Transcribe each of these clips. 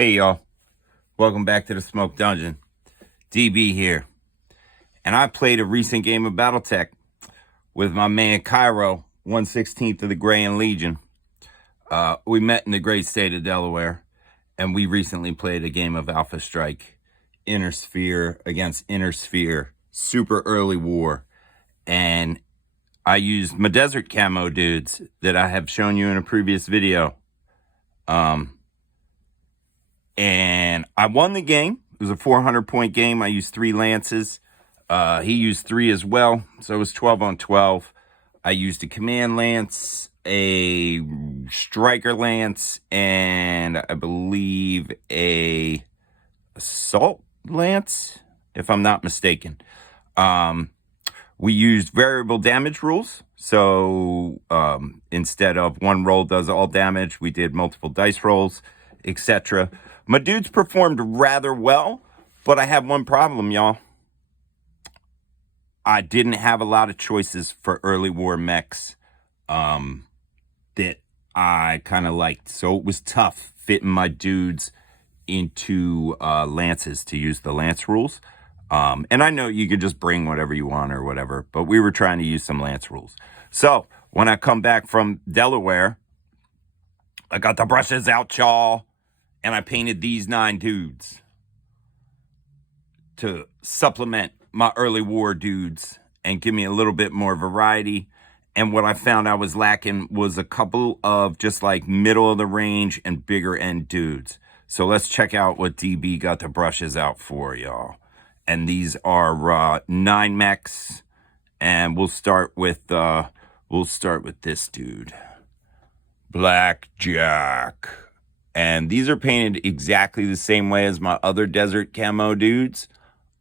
Hey y'all, welcome back to the Smoke Dungeon. DB here. And I played a recent game of Battletech with my man Cairo, 1/16th of the Grand Legion. We met in the great state of Delaware, and we recently played a game of Alpha Strike, Inner Sphere against Inner Sphere, super early war. And I used my desert camo dudes that I have shown you in a previous video. And I won the game. It was a 400-point game. I used 3 lances. He used 3 as well, so it was 12 on 12. I used a command lance, a striker lance, and I believe a assault lance, if I'm not mistaken. We used variable damage rules. So instead of one roll does all damage, we did multiple dice rolls, etc. My dudes performed rather well, but I have one problem, y'all. I didn't have a lot of choices for early war mechs that I kind of liked. So it was tough fitting my dudes into lances to use the lance rules. And I know you could just bring whatever you want or whatever, but we were trying to use some lance rules. So when I come back from Delaware, I got the brushes out, y'all. And I painted these 9 dudes to supplement my early war dudes and give me a little bit more variety. And what I found I was lacking was a couple of just like middle of the range and bigger end dudes. So let's check out what DB got the brushes out for, y'all. And these are 9 mechs. And we'll start with this dude, Blackjack. And these are painted exactly the same way as my other desert camo dudes.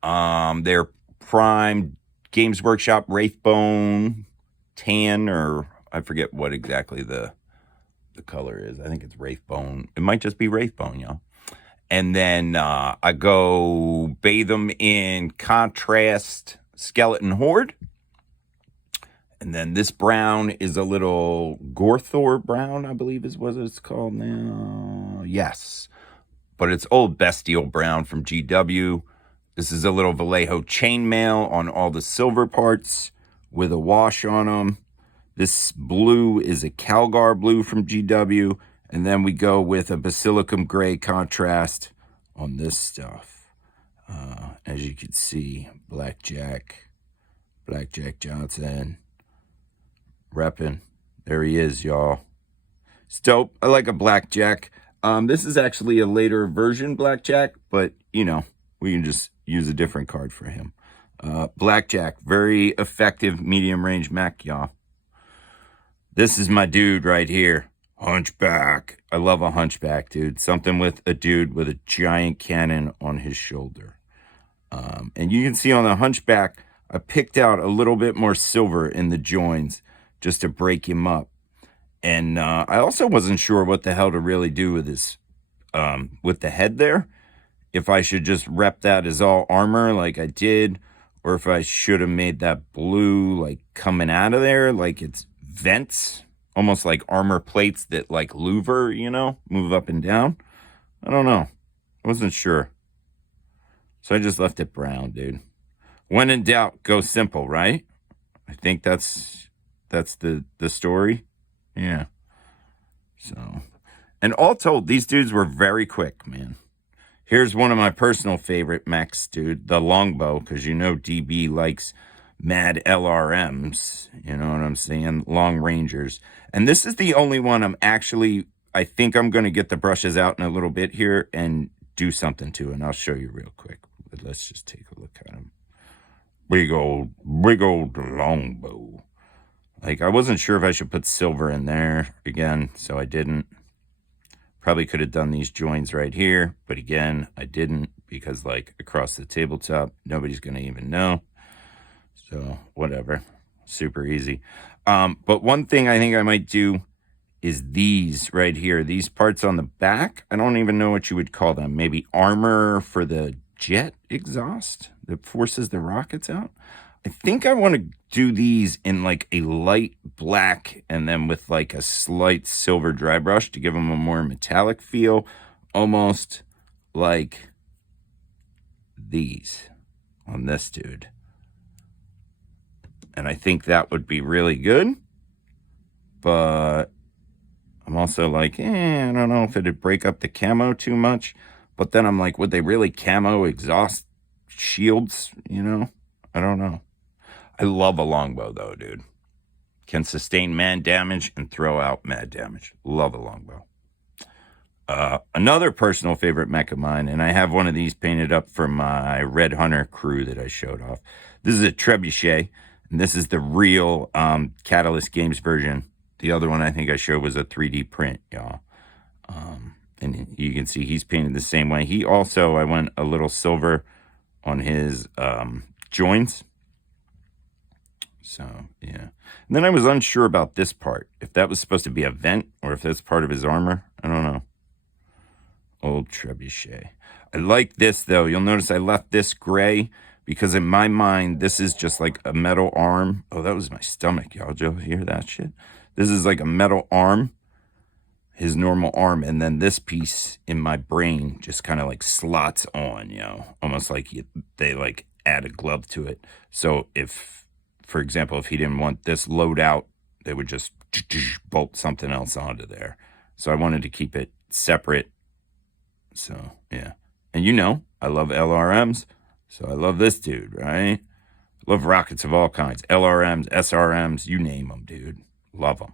They're prime Games Workshop Wraithbone tan, or I forget what exactly the color is. I think it's Wraithbone. It might just be Wraithbone, y'all. And then I go bathe them in contrast Skeleton Horde. And then this brown is a little Gorthor brown, I believe is what it's called now. Yes. But it's old Bestial brown from GW. This is a little Vallejo chainmail on all the silver parts with a wash on them. This blue is a Calgar blue from GW. And then we go with a Basilicum gray contrast on this stuff. As you can see, Blackjack Johnson. Reppin'. There he is, y'all. It's dope. I like a Blackjack. This is actually a later version Blackjack, but, you know, we can just use a different card for him. Blackjack, very effective medium range mech, y'all. This is my dude right here, Hunchback. I love a Hunchback, dude. Something with a dude with a giant cannon on his shoulder. And you can see on the Hunchback, I picked out a little bit more silver in the joins just to break him up. And I also wasn't sure what the hell to really do with this, with the head there. If I should just rep that as all armor like I did, or if I should have made that blue like coming out of there like it's vents, almost like armor plates that like louver, you know, move up and down. I don't know. I wasn't sure. So I just left it brown, dude. When in doubt, go simple, right? I think that's the story. Yeah. So, and all told, these dudes were very quick, man. Here's one of my personal favorite mechs, dude, the Longbow, because you know DB likes mad LRMs, you know what I'm saying? Long Rangers. And this is the only one I think I'm going to get the brushes out in a little bit here and do something to, and I'll show you real quick. But let's just take a look at him. Big old Longbow. Like, I wasn't sure if I should put silver in there again, so I didn't. Probably could have done these joins right here, but again, I didn't because, like, across the tabletop, nobody's going to even know. So, whatever. Super easy. But one thing I think I might do is these right here. These parts on the back, I don't even know what you would call them. Maybe armor for the jet exhaust that forces the rockets out. I think I want to do these in like a light black and then with like a slight silver dry brush to give them a more metallic feel, almost like these on this dude. And I think that would be really good. But I'm also like, I don't know if it'd break up the camo too much. But then I'm like, would they really camo exhaust shields? You know? I don't know. I love a longbow, though, dude. Can sustain mad damage and throw out mad damage. Love a longbow. Another personal favorite mech of mine, and I have one of these painted up for my Red Hunter crew that I showed off. This is a trebuchet, and this is the real Catalyst Games version. The other one I think I showed was a 3D print, y'all. And you can see he's painted the same way. He also, I went a little silver on his joints. So, yeah. And then I was unsure about this part. If that was supposed to be a vent or if that's part of his armor. I don't know. Old trebuchet. I like this, though. You'll notice I left this gray because in my mind, this is just like a metal arm. Oh, that was my stomach, y'all. Did you hear that shit? This is like a metal arm. His normal arm. And then this piece in my brain just kind of like slots on, you know. Almost like they like add a glove to it. So if, for example, if he didn't want this load out, they would just bolt something else onto there. So I wanted to keep it separate. So, yeah. And you know, I love LRMs. So I love this dude, right? Love rockets of all kinds. LRMs, SRMs, you name them, dude. Love them.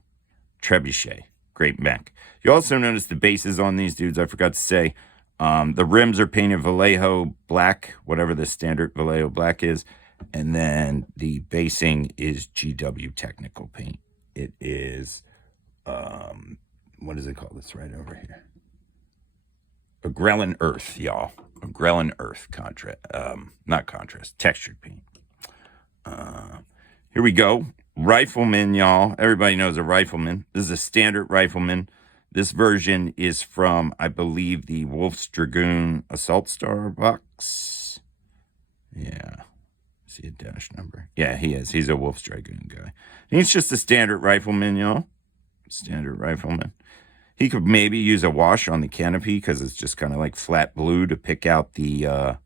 Trebuchet. Great mech. You also notice the bases on these dudes. I forgot to say. The rims are painted Vallejo black, whatever the standard Vallejo black is. And then the basing is GW Technical paint. It is, what is it called? It's right over here. A Grelin Earth, y'all. A Grelin Earth contrast. Not contrast. Textured paint. Here we go. Rifleman, y'all. Everybody knows a rifleman. This is a standard rifleman. This version is from, I believe, the Wolf's Dragoon Assault Star box. Yeah. See a dash number. Yeah, he is. He's a Wolf's Dragoon guy. He's just a standard rifleman, y'all. Standard rifleman. He could maybe use a wash on the canopy because it's just kind of like flat blue to pick out the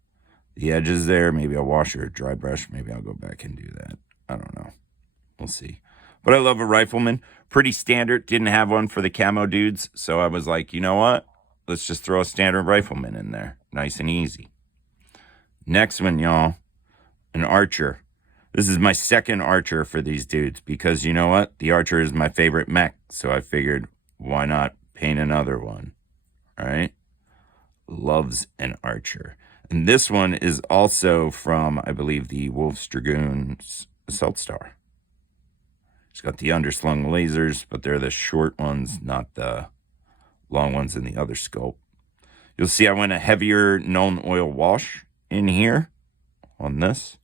edges there. Maybe a wash or a dry brush. Maybe I'll go back and do that. I don't know. We'll see. But I love a rifleman. Pretty standard. Didn't have one for the camo dudes. So I was like, you know what? Let's just throw a standard rifleman in there. Nice and easy. Next one, y'all. An archer. This is my second archer for these dudes because you know what? The archer is my favorite mech. So I figured, why not paint another one? All right. Loves an archer. And this one is also from, I believe, the Wolf's Dragoon's Assault Star. It's got the underslung lasers, but they're the short ones, not the long ones in the other scope. You'll see I went a heavier known oil wash in here on this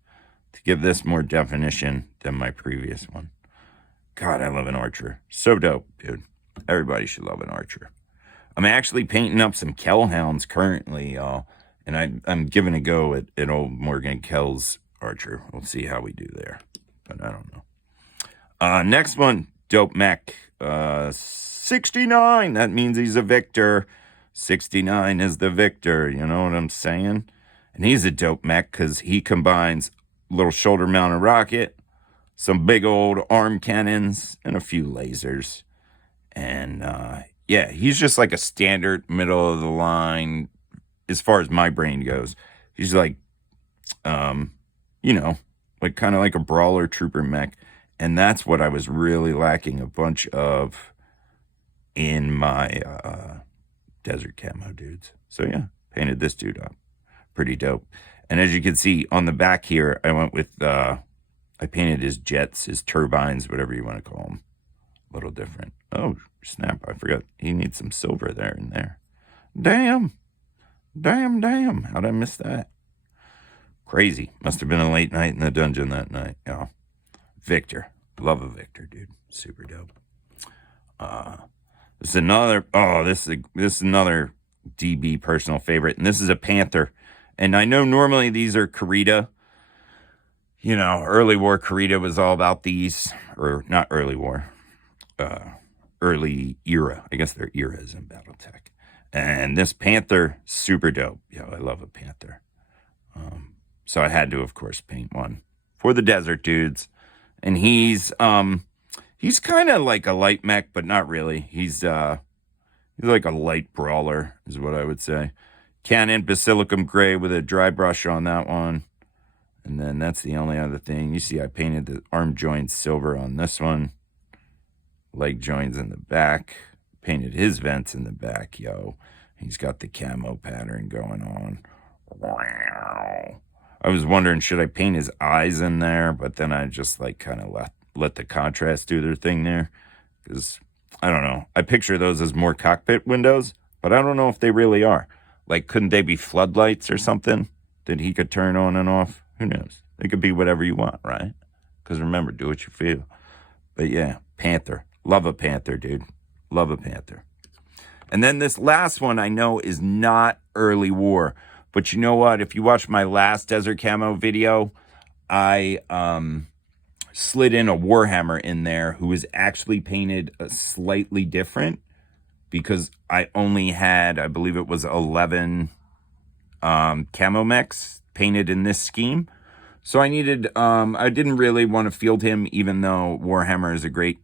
to give this more definition than my previous one. God, I love an archer. So dope, dude. Everybody should love an archer. I'm actually painting up some Kellhounds currently, y'all. And I'm giving a go at old Morgan Kell's archer. We'll see how we do there. But I don't know. Next one, dope mech. 69. That means he's a victor. 69 is the victor. You know what I'm saying? And he's a dope mech because he combines little shoulder mounted rocket, some big old arm cannons, and a few lasers. And yeah, he's just like a standard middle of the line as far as my brain goes. He's like, you know, like kind of like a brawler trooper mech. And that's what I was really lacking a bunch of in my desert camo dudes. So yeah, painted this dude up. Pretty dope. And as you can see on the back here, I went with, I painted his jets, his turbines, whatever you want to call them. A little different. Oh, snap. I forgot. He needs some silver there and there. Damn. Damn. How'd I miss that? Crazy. Must have been a late night in the dungeon that night, y'all. Victor. Love a Victor, dude. Super dope. This is another, this is another DB personal favorite. And this is a Panther. And I know normally these are Karita. You know, early war Karita was all about these. Or not early war. Early era. I guess they're eras in Battletech. And this panther, super dope. Yeah, I love a panther. So I had to, of course, paint one for the desert dudes. And he's kind of like a light mech, but not really. He's like a light brawler, is what I would say. Cannon basilicum gray with a dry brush on that one. And then that's the only other thing. You see I painted the arm joints silver on this one. Leg joints in the back. Painted his vents in the back, yo. He's got the camo pattern going on. Wow. I was wondering, should I paint his eyes in there? But then I just like kind of let the contrast do their thing there. Because, I don't know. I picture those as more cockpit windows, but I don't know if they really are. Like, couldn't they be floodlights or something that he could turn on and off? Who knows? They could be whatever you want, right? Because remember, do what you feel. But yeah, panther. Love a panther, dude. Love a panther. And then this last one I know is not early war. But you know what? If you watch my last Desert Camo video, I slid in a Warhammer in there who was actually painted slightly different because I only had, I believe it was 11 camo mechs painted in this scheme. So I needed, I didn't really want to field him, even though Warhammer is a great,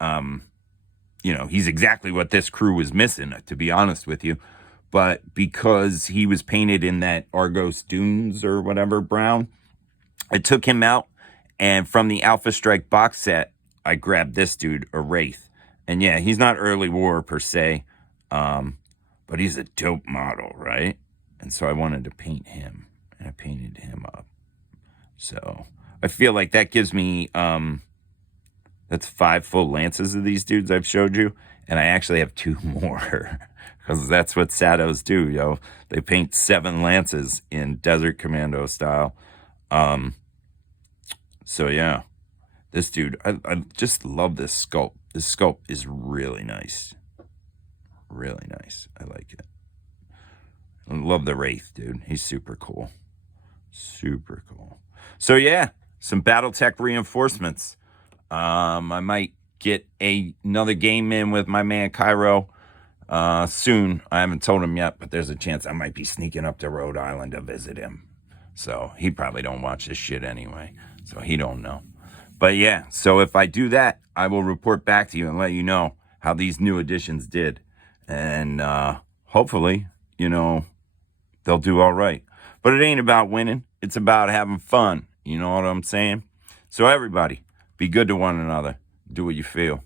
you know, he's exactly what this crew was missing, to be honest with you. But because he was painted in that Argos Dunes or whatever brown, I took him out. And from the Alpha Strike box set, I grabbed this dude, a Wraith. And yeah, he's not early war per se, but he's a dope model, right? And so I wanted to paint him, and I painted him up. So I feel like that gives me, that's 5 full lances of these dudes I've showed you. And I actually have 2 more. Because that's what Sados do, yo. They paint 7 lances in Desert Commando style. So yeah, this dude, I just love this sculpt. This sculpt is really nice. Really nice. I like it. I love the Wraith, dude. He's super cool. Super cool. So yeah, some Battletech reinforcements. I might get another game in with my man Cairo soon. I haven't told him yet, but there's a chance I might be sneaking up to Rhode Island to visit him. So he probably don't watch this shit anyway. So he don't know. But yeah, so if I do that, I will report back to you and let you know how these new additions did. And hopefully, you know, they'll do all right. But it ain't about winning. It's about having fun. You know what I'm saying? So everybody, be good to one another. Do what you feel.